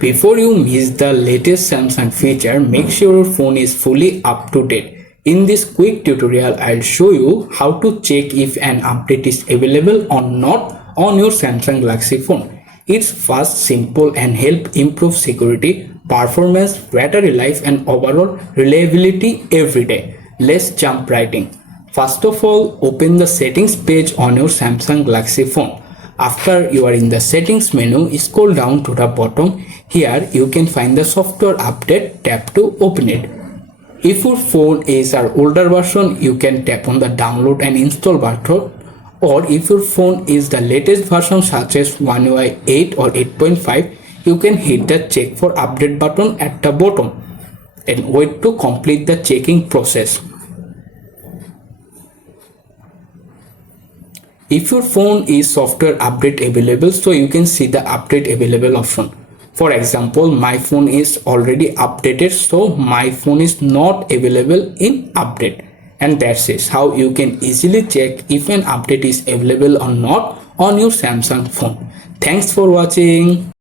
Before you miss the latest Samsung feature, make sure your phone is fully up to date. In this quick tutorial, I'll show you how to check if an update is available or not on your Samsung Galaxy phone. It's fast, simple and help improve security, performance, battery life and overall reliability every day. Let's jump right in. First of all, open the settings page on your Samsung Galaxy phone. After you are in the settings menu, scroll down to the bottom. Here you can find the software update. Tap to open it. If your phone is an older version, you can tap on the download and install button, or if your phone is the latest version such as One UI 8 or 8.5, you can hit the check for update button at the bottom and wait to complete the checking process. If your phone is software update available, so you can see the update available option. For example, my phone is already updated, so my phone is not available in update. And that's it, how you can easily check if an update is available or not on your Samsung phone. Thanks for watching.